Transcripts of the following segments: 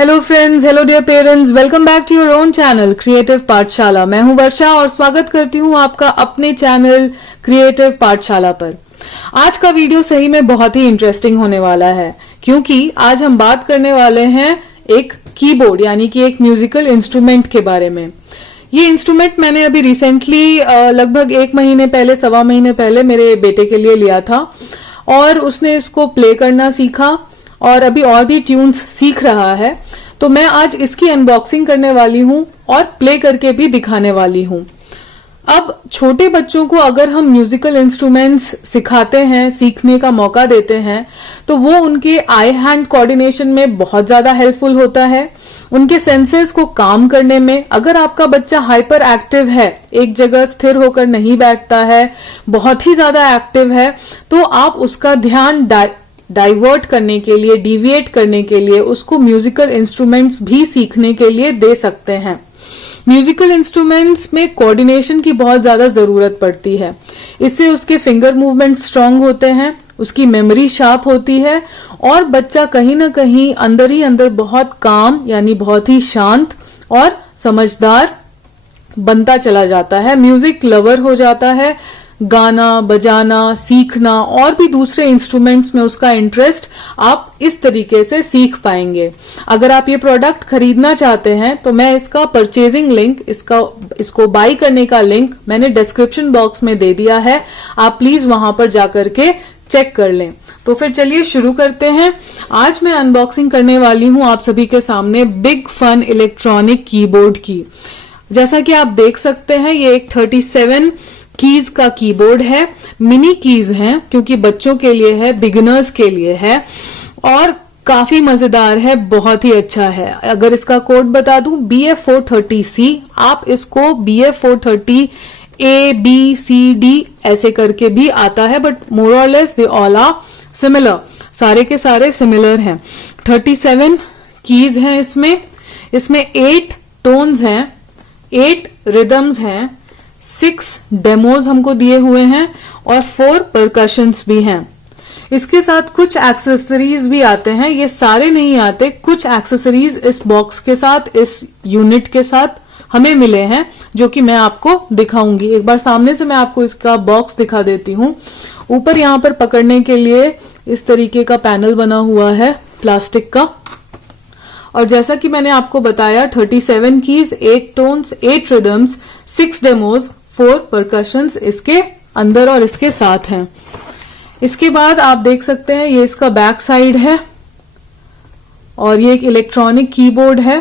Hello friends, hello dear parents, welcome back to your own channel creative Pathshala. मैं हूं वर्षा और स्वागत करती हूं आपका अपने चैनल क्रिएटिव पाठशाला पर। आज का वीडियो सही में बहुत ही इंटरेस्टिंग होने वाला है, क्योंकि आज हम बात करने वाले हैं एक कीबोर्ड यानी कि एक म्यूजिकल इंस्ट्रूमेंट के बारे में। ये इंस्ट्रूमेंट मैंने अभी रिसेंटली लगभग 1 महीने पहले, 1.25 महीने पहले मेरे बेटे के लिए लिया था और उसने इसको प्ले करना सीखा और अभी और भी ट्यून्स सीख रहा है। तो मैं आज इसकी अनबॉक्सिंग करने वाली हूं और प्ले करके भी दिखाने वाली हूं। अब छोटे बच्चों को अगर हम म्यूजिकल इंस्ट्रूमेंट्स सिखाते हैं, सीखने का मौका देते हैं, तो वो उनके आई हैंड कोऑर्डिनेशन में बहुत ज्यादा हेल्पफुल होता है, उनके सेंसेस को काम करने में। अगर आपका बच्चा हाइपर एक्टिव है, एक जगह स्थिर होकर नहीं बैठता है, बहुत ही ज्यादा एक्टिव है, तो आप उसका ध्यान डाइवर्ट करने के लिए, डिविएट करने के लिए उसको म्यूजिकल इंस्ट्रूमेंट्स भी सीखने के लिए दे सकते हैं। म्यूजिकल इंस्ट्रूमेंट्स में कोऑर्डिनेशन की बहुत ज्यादा जरूरत पड़ती है। इससे उसके फिंगर मूवमेंट स्ट्रांग होते हैं, उसकी मेमोरी शार्प होती है और बच्चा कहीं ना कहीं अंदर ही अंदर बहुत काम यानी बहुत ही शांत और समझदार बनता चला जाता है, म्यूजिक लवर हो जाता है। गाना बजाना सीखना और भी दूसरे इंस्ट्रूमेंट्स में उसका इंटरेस्ट आप इस तरीके से सीख पाएंगे। अगर आप ये प्रोडक्ट खरीदना चाहते हैं तो मैं इसका परचेजिंग लिंक, इसको बाई करने का लिंक मैंने डिस्क्रिप्शन बॉक्स में दे दिया है। आप प्लीज वहां पर जाकर के चेक कर लें। तो फिर चलिए शुरू करते हैं। आज मैं अनबॉक्सिंग करने वाली हूं आप सभी के सामने बिग फन इलेक्ट्रॉनिक कीबोर्ड की। जैसा कि आप देख सकते हैं, ये एक 37 कीज का कीबोर्ड है। मिनी कीज हैं क्योंकि बच्चों के लिए है, बिगिनर्स के लिए है और काफी मजेदार है, बहुत ही अच्छा है। अगर इसका कोड बता दूं BF430C, आप इसको BF430A, B, C, D ऐसे करके भी आता है, बट मोर और less they all are similar. सारे के सारे सिमिलर हैं। 37 कीज हैं इसमें 8 टोन्स हैं, 8 रिदम्स हैं, 6 डेमोज हमको दिए हुए हैं और 4 परकशंस भी हैं। इसके साथ कुछ एक्सेसरीज भी आते हैं, ये सारे नहीं आते, कुछ एक्सेसरीज इस बॉक्स के साथ, इस यूनिट के साथ हमें मिले हैं, जो कि मैं आपको दिखाऊंगी। एक बार सामने से मैं आपको इसका बॉक्स दिखा देती हूँ। ऊपर यहाँ पर पकड़ने के लिए इस तरीके का पैनल बना हुआ है प्लास्टिक का, और जैसा कि मैंने आपको बताया 37 keys, 8 tones, 8 rhythms, 6 demos, 4 percussions इसके अंदर और इसके साथ हैं। इसके बाद आप देख सकते हैं ये इसका बैक साइड है और ये एक इलेक्ट्रॉनिक कीबोर्ड है।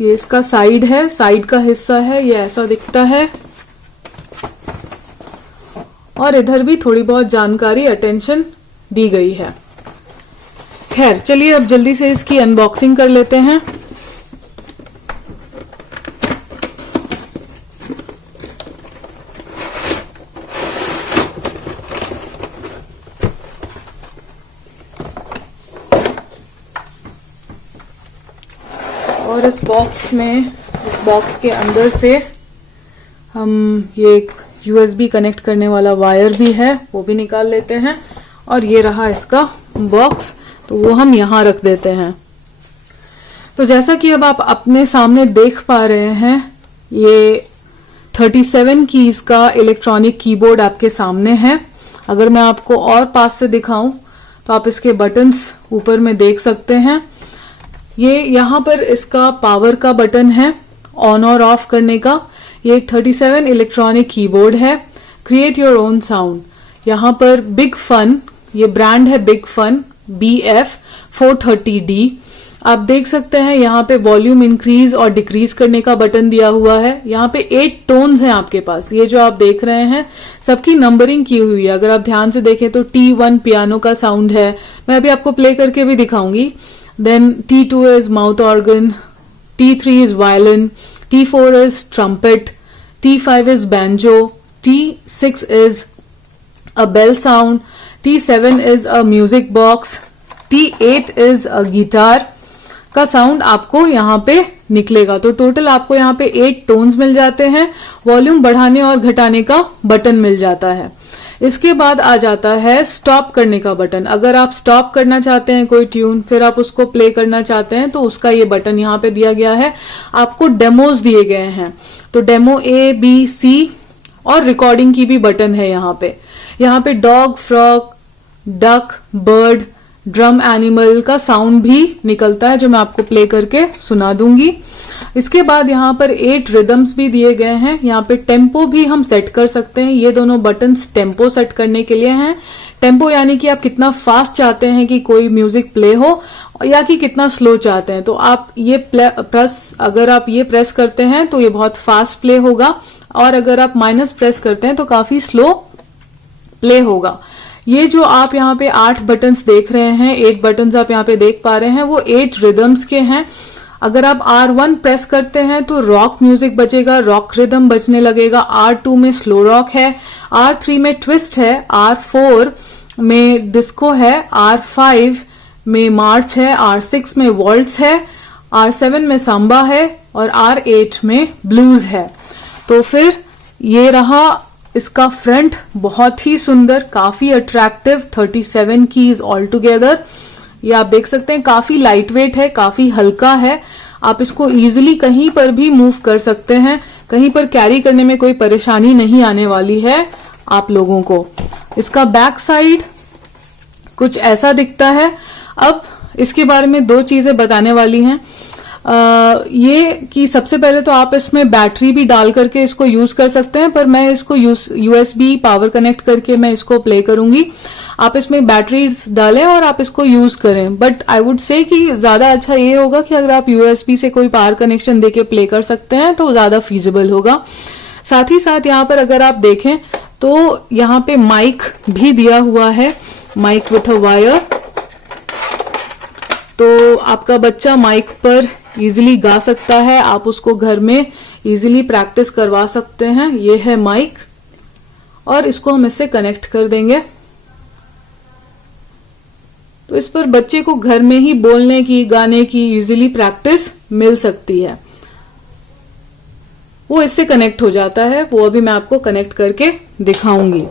ये इसका साइड है, साइड का हिस्सा है, ये ऐसा दिखता है और इधर भी थोड़ी बहुत जानकारी, अटेंशन दी गई है। खैर चलिए अब जल्दी से इसकी अनबॉक्सिंग कर लेते हैं। और इस बॉक्स के अंदर से हम ये एक USB कनेक्ट करने वाला वायर भी है, वो भी निकाल लेते हैं। और ये रहा इसका बॉक्स, तो वो हम यहां रख देते हैं। तो जैसा कि अब आप अपने सामने देख पा रहे हैं, ये 37 कीज का इलेक्ट्रॉनिक कीबोर्ड आपके सामने है। अगर मैं आपको और पास से दिखाऊं तो आप इसके बटन्स ऊपर में देख सकते हैं। ये यहाँ पर इसका पावर का बटन है, ऑन और ऑफ करने का। ये एक 37 इलेक्ट्रॉनिक कीबोर्ड है, क्रिएट योर ओन साउंड। यहाँ पर बिग फन, ये ब्रांड है बिग फन, BF430D। आप देख सकते हैं यहाँ पे वॉल्यूम इंक्रीज और डिक्रीज करने का बटन दिया हुआ है। यहाँ पे 8 टोन्स हैं आपके पास। ये जो आप देख रहे हैं सबकी नंबरिंग की हुई है। अगर आप ध्यान से देखें तो T1 पियानो का साउंड है, मैं अभी आपको प्ले करके भी दिखाऊंगी। Then T2 is mouth organ, T3 is violin, T4 is trumpet, T5 is banjo, T6 is a bell sound, T7 is a music box, T8 is a guitar का sound आपको यहाँ पे निकलेगा। तो टोटल आपको यहाँ पे 8 टोन्स मिल जाते हैं। वॉल्यूम बढ़ाने और घटाने का बटन मिल जाता है। इसके बाद आ जाता है स्टॉप करने का बटन। अगर आप स्टॉप करना चाहते हैं कोई ट्यून, फिर आप उसको प्ले करना चाहते हैं, तो उसका ये बटन यहाँ पे दिया गया है। आपको डेमोज दिए गए हैं, तो डेमो A, B, C और रिकॉर्डिंग की भी बटन है यहाँ पे। यहाँ पे dog, frog, duck, bird, drum animal का साउंड भी निकलता है, जो मैं आपको प्ले करके सुना दूंगी। इसके बाद यहाँ पर 8 रिदम्स भी दिए गए हैं। यहाँ पे टेम्पो भी हम सेट कर सकते हैं। ये दोनों बटन्स टेम्पो सेट करने के लिए हैं। टेम्पो यानी कि आप कितना फास्ट चाहते हैं कि कोई म्यूजिक प्ले हो, या कि कितना स्लो चाहते हैं। तो आप ये अगर आप ये प्रेस करते हैं तो ये बहुत फास्ट प्ले होगा, और अगर आप माइनस प्रेस करते हैं तो काफी स्लो प्ले होगा। ये जो आप यहाँ पे 8 बटन्स देख रहे हैं, 8 बटन्स आप यहाँ पे देख पा रहे हैं, वो 8 रिदम्स के हैं। अगर आप R1 प्रेस करते हैं तो रॉक म्यूजिक बजेगा, रॉक रिदम बजने लगेगा। R2 में स्लो रॉक है, R3 में ट्विस्ट है, R4 में डिस्को है, R5 में मार्च है, R6 में वॉल्ट्स है, R7 में सांबा है और R8 में ब्लूज है। तो फिर ये रहा इसका फ्रंट, बहुत ही सुंदर, काफी अट्रैक्टिव, 37 कीज ऑल टुगेदर। ये आप देख सकते हैं, काफी लाइट वेट है, काफी हल्का है। आप इसको इजीली कहीं पर भी मूव कर सकते हैं, कहीं पर कैरी करने में कोई परेशानी नहीं आने वाली है आप लोगों को। इसका बैक साइड कुछ ऐसा दिखता है। अब इसके बारे में 2 चीजें बताने वाली हैं। ये कि सबसे पहले तो आप इसमें बैटरी भी डाल करके इसको यूज कर सकते हैं, पर मैं इसको USB पावर कनेक्ट करके मैं इसको प्ले करूंगी। आप इसमें बैटरीज डालें और आप इसको यूज करें, बट आई वुड से कि ज्यादा अच्छा ये होगा कि अगर आप USB से कोई पावर कनेक्शन देके प्ले कर सकते हैं तो ज्यादा फीजिबल होगा। साथ ही साथ यहाँ पर अगर आप देखें तो यहाँ पे माइक भी दिया हुआ है, माइक विथ अ वायर। तो आपका बच्चा माइक पर इजीली गा सकता है, आप उसको घर में इजीली प्रैक्टिस करवा सकते हैं। ये है माइक, और इसको हम इससे कनेक्ट कर देंगे। तो इस पर बच्चे को घर में ही बोलने की, गाने की इजीली प्रैक्टिस मिल सकती है। वो इससे कनेक्ट हो जाता है, वो अभी मैं आपको कनेक्ट करके दिखाऊंगी।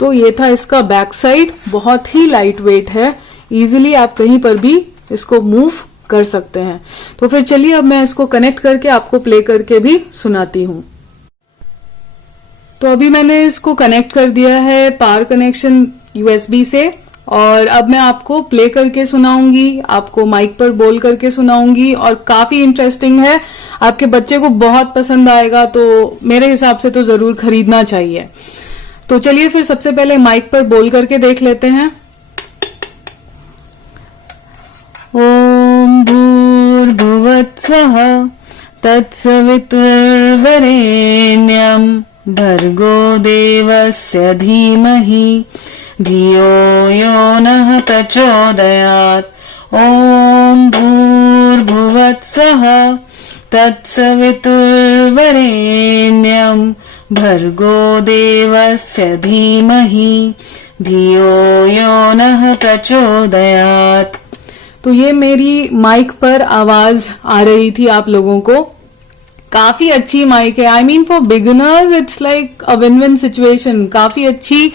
तो ये था इसका बैक साइड, बहुत ही लाइट वेट है, इजीली आप कहीं पर भी इसको मूव कर सकते हैं। तो फिर चलिए अब मैं इसको कनेक्ट करके आपको प्ले करके भी सुनाती हूँ। तो अभी मैंने इसको कनेक्ट कर दिया है पावर कनेक्शन USB से, और अब मैं आपको प्ले करके सुनाऊंगी, आपको माइक पर बोल करके सुनाऊंगी, और काफी इंटरेस्टिंग है, आपके बच्चे को बहुत पसंद आएगा। तो मेरे हिसाब से तो जरूर खरीदना चाहिए। तो चलिए फिर सबसे पहले माइक पर बोल करके देख लेते हैं। ओम भूर्भुवस्वः तत्सवितुर्वरेण्यं भर्गो देवस्य धीमहि धियो यो नः प्रचोदयात्। ओम भूर्भुवस्वः तत्सवितुर्वरेण्यं भर्गो देवस्य धीमहि धियो यो नः प्रचोदयात्। तो ये मेरी माइक पर आवाज आ रही थी आप लोगों को। काफी अच्छी माइक है, I mean for beginners it's like a win win situation. काफी अच्छी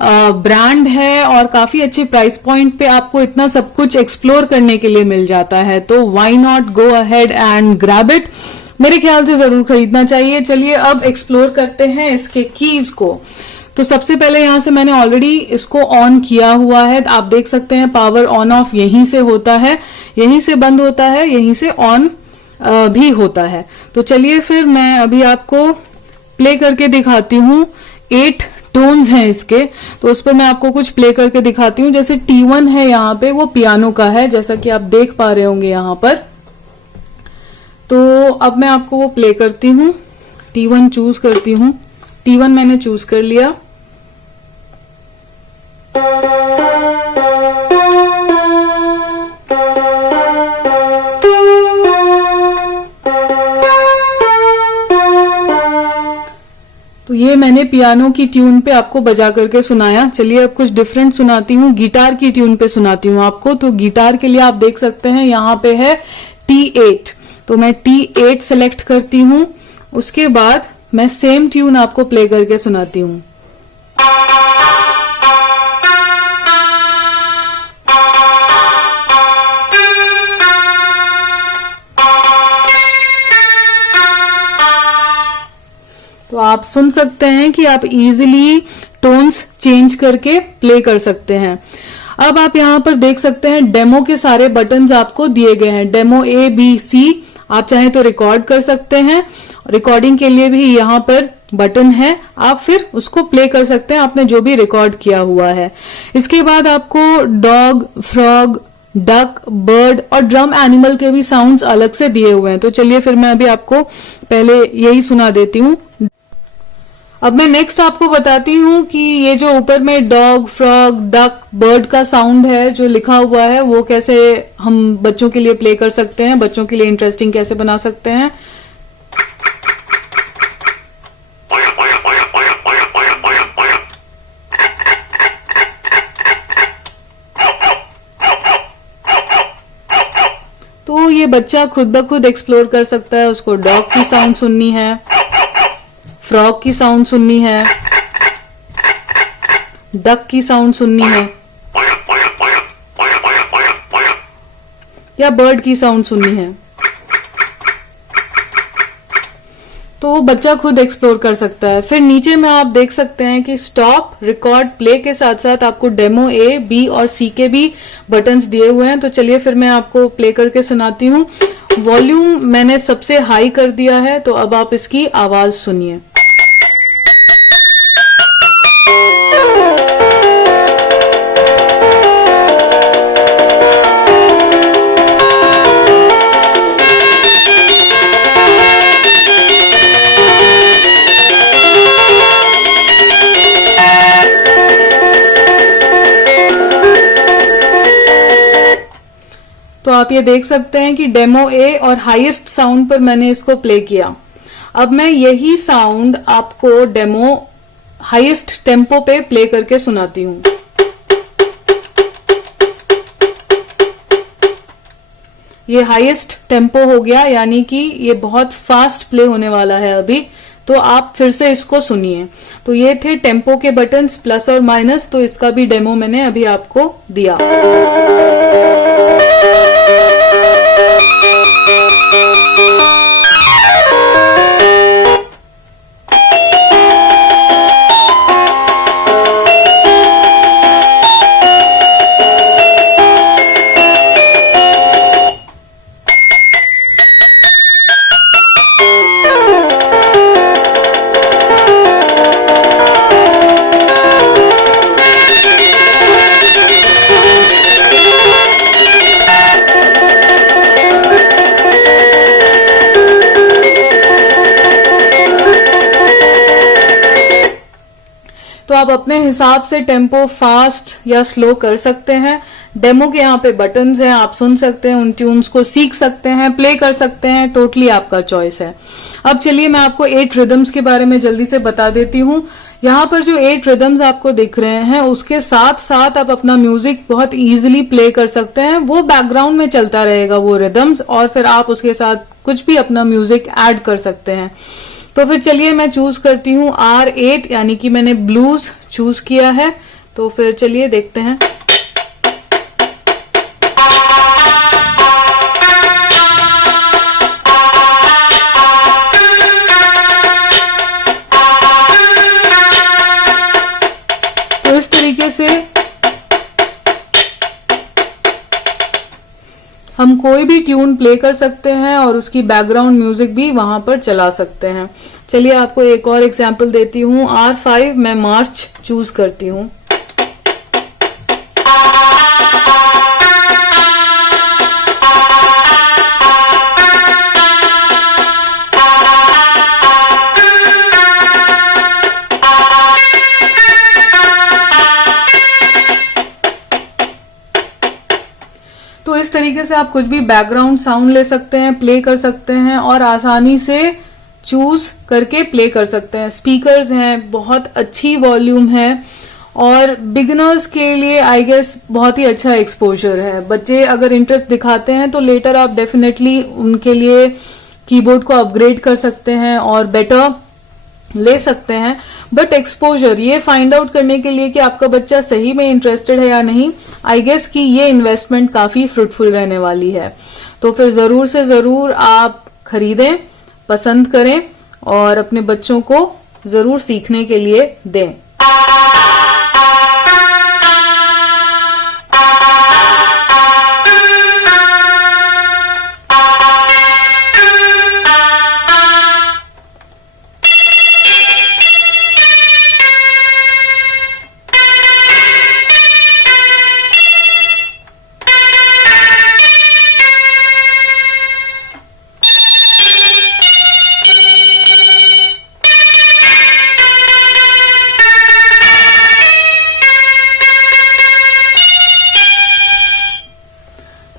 ब्रांड है और काफी अच्छे प्राइस पॉइंट पे आपको इतना सब कुछ एक्सप्लोर करने के लिए मिल जाता है। तो why not go ahead and grab it, मेरे ख्याल से जरूर खरीदना चाहिए। चलिए अब एक्सप्लोर करते हैं इसके कीज को। तो सबसे पहले यहां से मैंने ऑलरेडी इसको ऑन किया हुआ है, आप देख सकते हैं पावर ऑन ऑफ यहीं से होता है, यहीं से बंद होता है, यहीं से ऑन भी होता है। तो चलिए फिर मैं अभी आपको प्ले करके दिखाती हूँ। 8 टोन्स हैं इसके, तो उस पर मैं आपको कुछ प्ले करके दिखाती हूँ। जैसे T1 है यहाँ पे, वो पियानो का है, जैसा कि आप देख पा रहे होंगे यहाँ पर। तो अब मैं आपको वो प्ले करती हूँ, T1 चूज करती हूँ। T1 मैंने चूज कर लिया। तो ये मैंने पियानो की ट्यून पे आपको बजा करके सुनाया। चलिए अब कुछ डिफरेंट सुनाती हूँ, गिटार की ट्यून पे सुनाती हूँ आपको। तो गिटार के लिए आप देख सकते हैं यहाँ पे है T8। तो मैं T8 सेलेक्ट करती हूँ। उसके बाद मैं सेम ट्यून आपको प्ले करके सुनाती हूँ। तो आप सुन सकते हैं कि आप इजीली टोन्स चेंज करके प्ले कर सकते हैं। अब आप यहाँ पर देख सकते हैं डेमो के सारे बटन्स आपको दिए गए हैं। डेमो A, B, C आप चाहें तो रिकॉर्ड कर सकते हैं। रिकॉर्डिंग के लिए भी यहाँ पर बटन है, आप फिर उसको प्ले कर सकते हैं आपने जो भी रिकॉर्ड किया हुआ है। इसके बाद आपको डॉग, फ्रॉग, डक, बर्ड और ड्रम एनिमल के भी साउंड्स अलग से दिए हुए हैं। तो चलिए फिर मैं अभी आपको पहले यही सुना देती हूँ। अब मैं नेक्स्ट आपको बताती हूँ कि ये जो ऊपर में डॉग, फ्रॉग, डक, बर्ड का साउंड है जो लिखा हुआ है वो कैसे हम बच्चों के लिए प्ले कर सकते हैं, बच्चों के लिए इंटरेस्टिंग कैसे बना सकते हैं। तो ये बच्चा खुद ब खुद एक्सप्लोर कर सकता है। उसको डॉग की साउंड सुननी है, फ्रॉग की साउंड सुननी है, डक की साउंड सुननी है या बर्ड की साउंड सुननी है। तो बच्चा खुद एक्सप्लोर कर सकता है। फिर नीचे में आप देख सकते हैं कि स्टॉप, रिकॉर्ड, प्ले के साथ साथ आपको डेमो A, B और C के भी बटन्स दिए हुए हैं। तो चलिए फिर मैं आपको प्ले करके सुनाती हूँ। वॉल्यूम मैंने सबसे हाई कर दिया है, तो अब आप इसकी आवाज सुनिए। तो आप ये देख सकते हैं कि डेमो A और हाईएस्ट साउंड पर मैंने इसको प्ले किया। अब मैं यही साउंड आपको डेमो हाईएस्ट टेम्पो पे प्ले करके सुनाती हूँ। ये हाईएस्ट टेम्पो हो गया, यानी कि ये बहुत फास्ट प्ले होने वाला है अभी। तो आप फिर से इसको सुनिए। तो ये थे टेम्पो के बटन्स प्लस और माइनस। तो इसका भी डेमो मैंने अभी आपको दिया। तो आप अपने हिसाब से टेम्पो फास्ट या स्लो कर सकते हैं। डेमो के यहाँ पे बटन्स हैं, आप सुन सकते हैं, उन ट्यून्स को सीख सकते हैं, प्ले कर सकते हैं, टोटली आपका चॉइस है। अब चलिए मैं आपको 8 रिदम्स के बारे में जल्दी से बता देती हूँ। यहाँ पर जो 8 रिदम्स आपको दिख रहे हैं उसके साथ साथ आप अपना म्यूजिक बहुत इजीली प्ले कर सकते हैं। वो बैकग्राउंड में चलता रहेगा वो रिदम्स, और फिर आप उसके साथ कुछ भी अपना म्यूजिक ऐड कर सकते हैं। तो फिर चलिए मैं चूज करती हूँ R8, यानी कि मैंने ब्लूज चूज किया है। तो फिर चलिए देखते हैं। तो इस तरीके से हम कोई भी ट्यून प्ले कर सकते हैं और उसकी बैकग्राउंड म्यूजिक भी वहां पर चला सकते हैं। चलिए आपको एक और एग्जांपल देती हूँ। R5 मैं मार्च चूज करती हूँ। तो इस तरीके से आप कुछ भी बैकग्राउंड साउंड ले सकते हैं, प्ले कर सकते हैं और आसानी से चूज करके प्ले कर सकते हैं। स्पीकर्स हैं, बहुत अच्छी वॉल्यूम है और बिगिनर्स के लिए आई गेस बहुत ही अच्छा एक्सपोजर है। बच्चे अगर इंटरेस्ट दिखाते हैं तो लेटर आप डेफिनेटली उनके लिए कीबोर्ड को अपग्रेड कर सकते हैं और बेटर ले सकते हैं। बट एक्सपोजर ये फाइंड आउट करने के लिए कि आपका बच्चा सही में इंटरेस्टेड है या नहीं, आई गेस कि ये इन्वेस्टमेंट काफी फ्रूटफुल रहने वाली है। तो फिर जरूर से जरूर आप खरीदें, पसंद करें और अपने बच्चों को जरूर सीखने के लिए दें।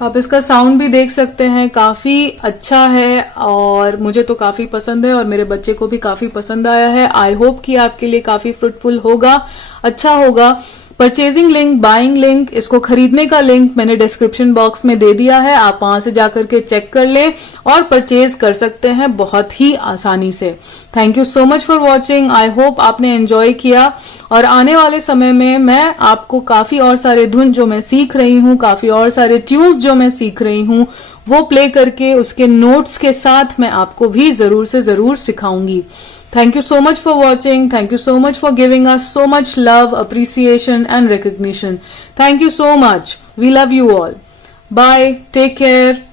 आप इसका साउंड भी देख सकते हैं, काफी अच्छा है और मुझे तो काफी पसंद है और मेरे बच्चे को भी काफी पसंद आया है। आई होप कि आपके लिए काफी फ्रूटफुल होगा, अच्छा होगा। परचेजिंग लिंक, बाइंग लिंक, इसको खरीदने का लिंक मैंने डिस्क्रिप्शन बॉक्स में दे दिया है, आप वहां से जाकर के चेक कर लें और परचेज कर सकते हैं बहुत ही आसानी से। Thank you so much for watching. I hope आपने एंजॉय किया और आने वाले समय में मैं आपको काफी और सारे धुन जो मैं सीख रही हूँ, काफी और सारे ट्यून्स जो मैं सीख रही हूँ, वो प्ले करके उसके नोट्स के साथ मैं आपको भी जरूर से जरूर सिखाऊंगी। Thank you so much for watching. Thank you so much for giving us so much love, appreciation and recognition. Thank you so much. We love you all. Bye. Take care.